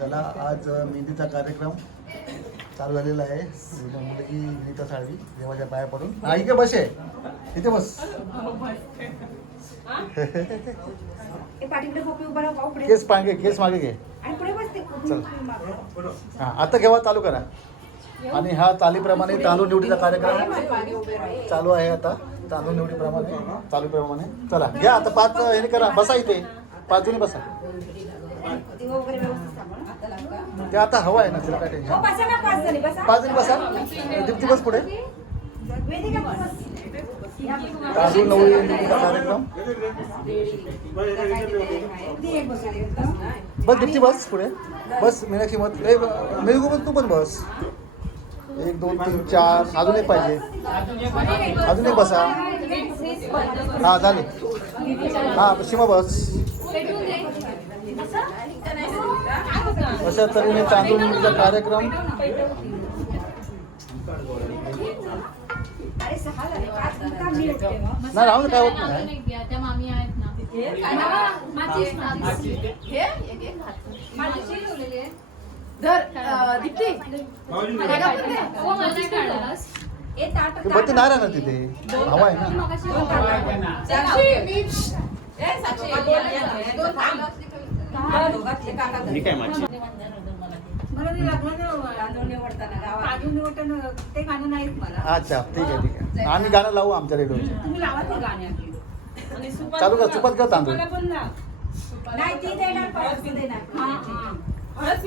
चला आज मेहंदीचा कार्यक्रम चालू झालेला आहे. मुलगी विनीता साळवी देवाच्या पाया पडून. हा इथे बस आहे. इथे बस. केस मागे केस मागे घे. चल. हा आता केव्हा चालू करा? आणि हा तालीप्रमाणे तांदूळ निवडीचा कार्यक्रम चालू आहे आता. तांदूळ निवडीप्रमाणे चालूप्रमाणे. चला घ्या आता पाच हे करा बसा इथे. पाच जणी बसा ते आता हवा आहे ना तिला काय हो, टेन्शन बसा ना पाच जणी बसा. पाच जणी बसा. दीप्ती बस पुढे. वेदिका बस. निवडी निवडीचा कार्यक्रम ती एक बसा एकदम. बस दीप्ती बस पुढे. बस मीनाक्षी मत. ए मेघू पण तू पण बस. एक दोन तीन चार. अजून एक पाहिजे. अजून एक बसा. हा झाले. हा सीमा बस. अशा तऱ्हेने तांदूळ निवडीचा कार्यक्रम. नाही राहून काय होत नाही अजून एक घ्या, त्या मामी आहेत ना माझी माझी ठेवलेली आहे. धर अं, दीप्ती हो, माझी काढलास. ए, ताट- ते बत्ती नाही राहणार तिथे हवा आहे ना मी ए, साक्षी दोन थांब. मला ते लागलं ना, तांदूळ निवडताना गावात. तांदूळ निवडताना ते गाणं नाहीच मला. अच्छा ठीक आहे ठीक आहे. आम्ही गाणं लावू आमच्या रेडिओचं तुम्ही लावा ते गाणे आपली. चालू कर चुपात कर तांदूळ. नाही ती देणार परत ती देणार. हळद.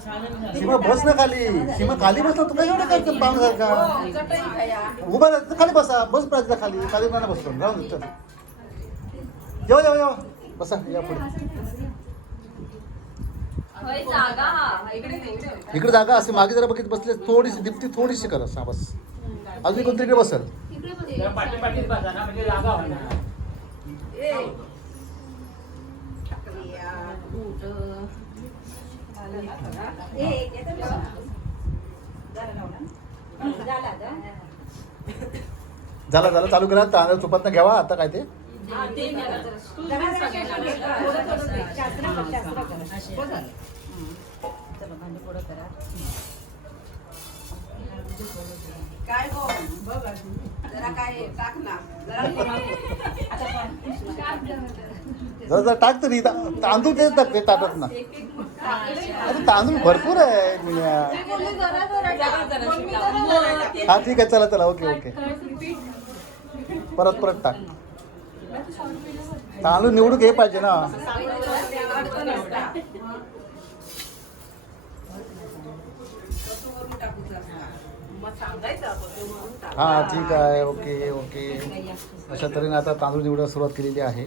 सीमा बस ना खाली. सीमा खाली बसला तुला एवढं काय पाहुण्यासारखा हो, चटई खाया. उभा राहत खाली बसा. बस प्राजला खाली. खाली नाही बसतो राहून चल. जेव्हा जेव्हा जेव्हा बसा या पुढे. इकडे जागा असे मागे जरा बघित बसले थोडीशी दिप्ती थोडीशी कर. हा बस. अजून कोणतरी इकडे बसल? झालं? झालं चालू करा. तांदूळ चुपात घ्यावा. आता काय ते? हा, काय गो? बघ. जरा काय टाक ना. जरा. जरा टाक तरी. ता- तांदूळ ते टाक ते ताटत ना. अरे तांदूळ भरपूर आहे. हा ठीक आहे. चला चला. Okay okay. परत परत टाक. तांदूळ निवडून घे पाहिजे ना. हा ठीक आहे ओके ओके अशा तऱ्हेने आता तांदूळ निवडायला सुरुवात केलेली आहे.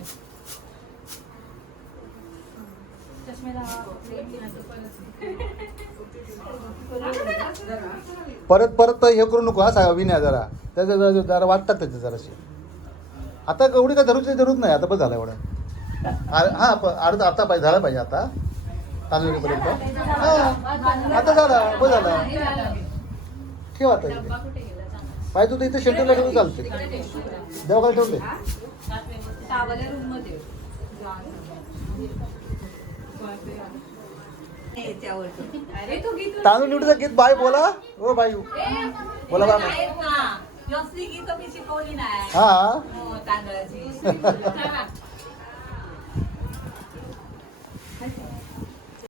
परत परत हे करू नको हा सा विनया जरा. त्याच्या जरा जरा वाटतात त्याचे जराशे आता एवढी काय धरूची जरूर नाही आता बस झालं एवढं. हा प- अर्धा आता पाहिजे झाला पाहिजे आता. तांदूळपर्यंत हा. आता झाला बस झाला. ठेव आता इथे. पाहिजे तर इथे शेंटरला ठेवून चालते. देवाकडे ठेवले तांदूळ निवडीचं गीत बाय बोला. हो बाई. बोला नाही. हा.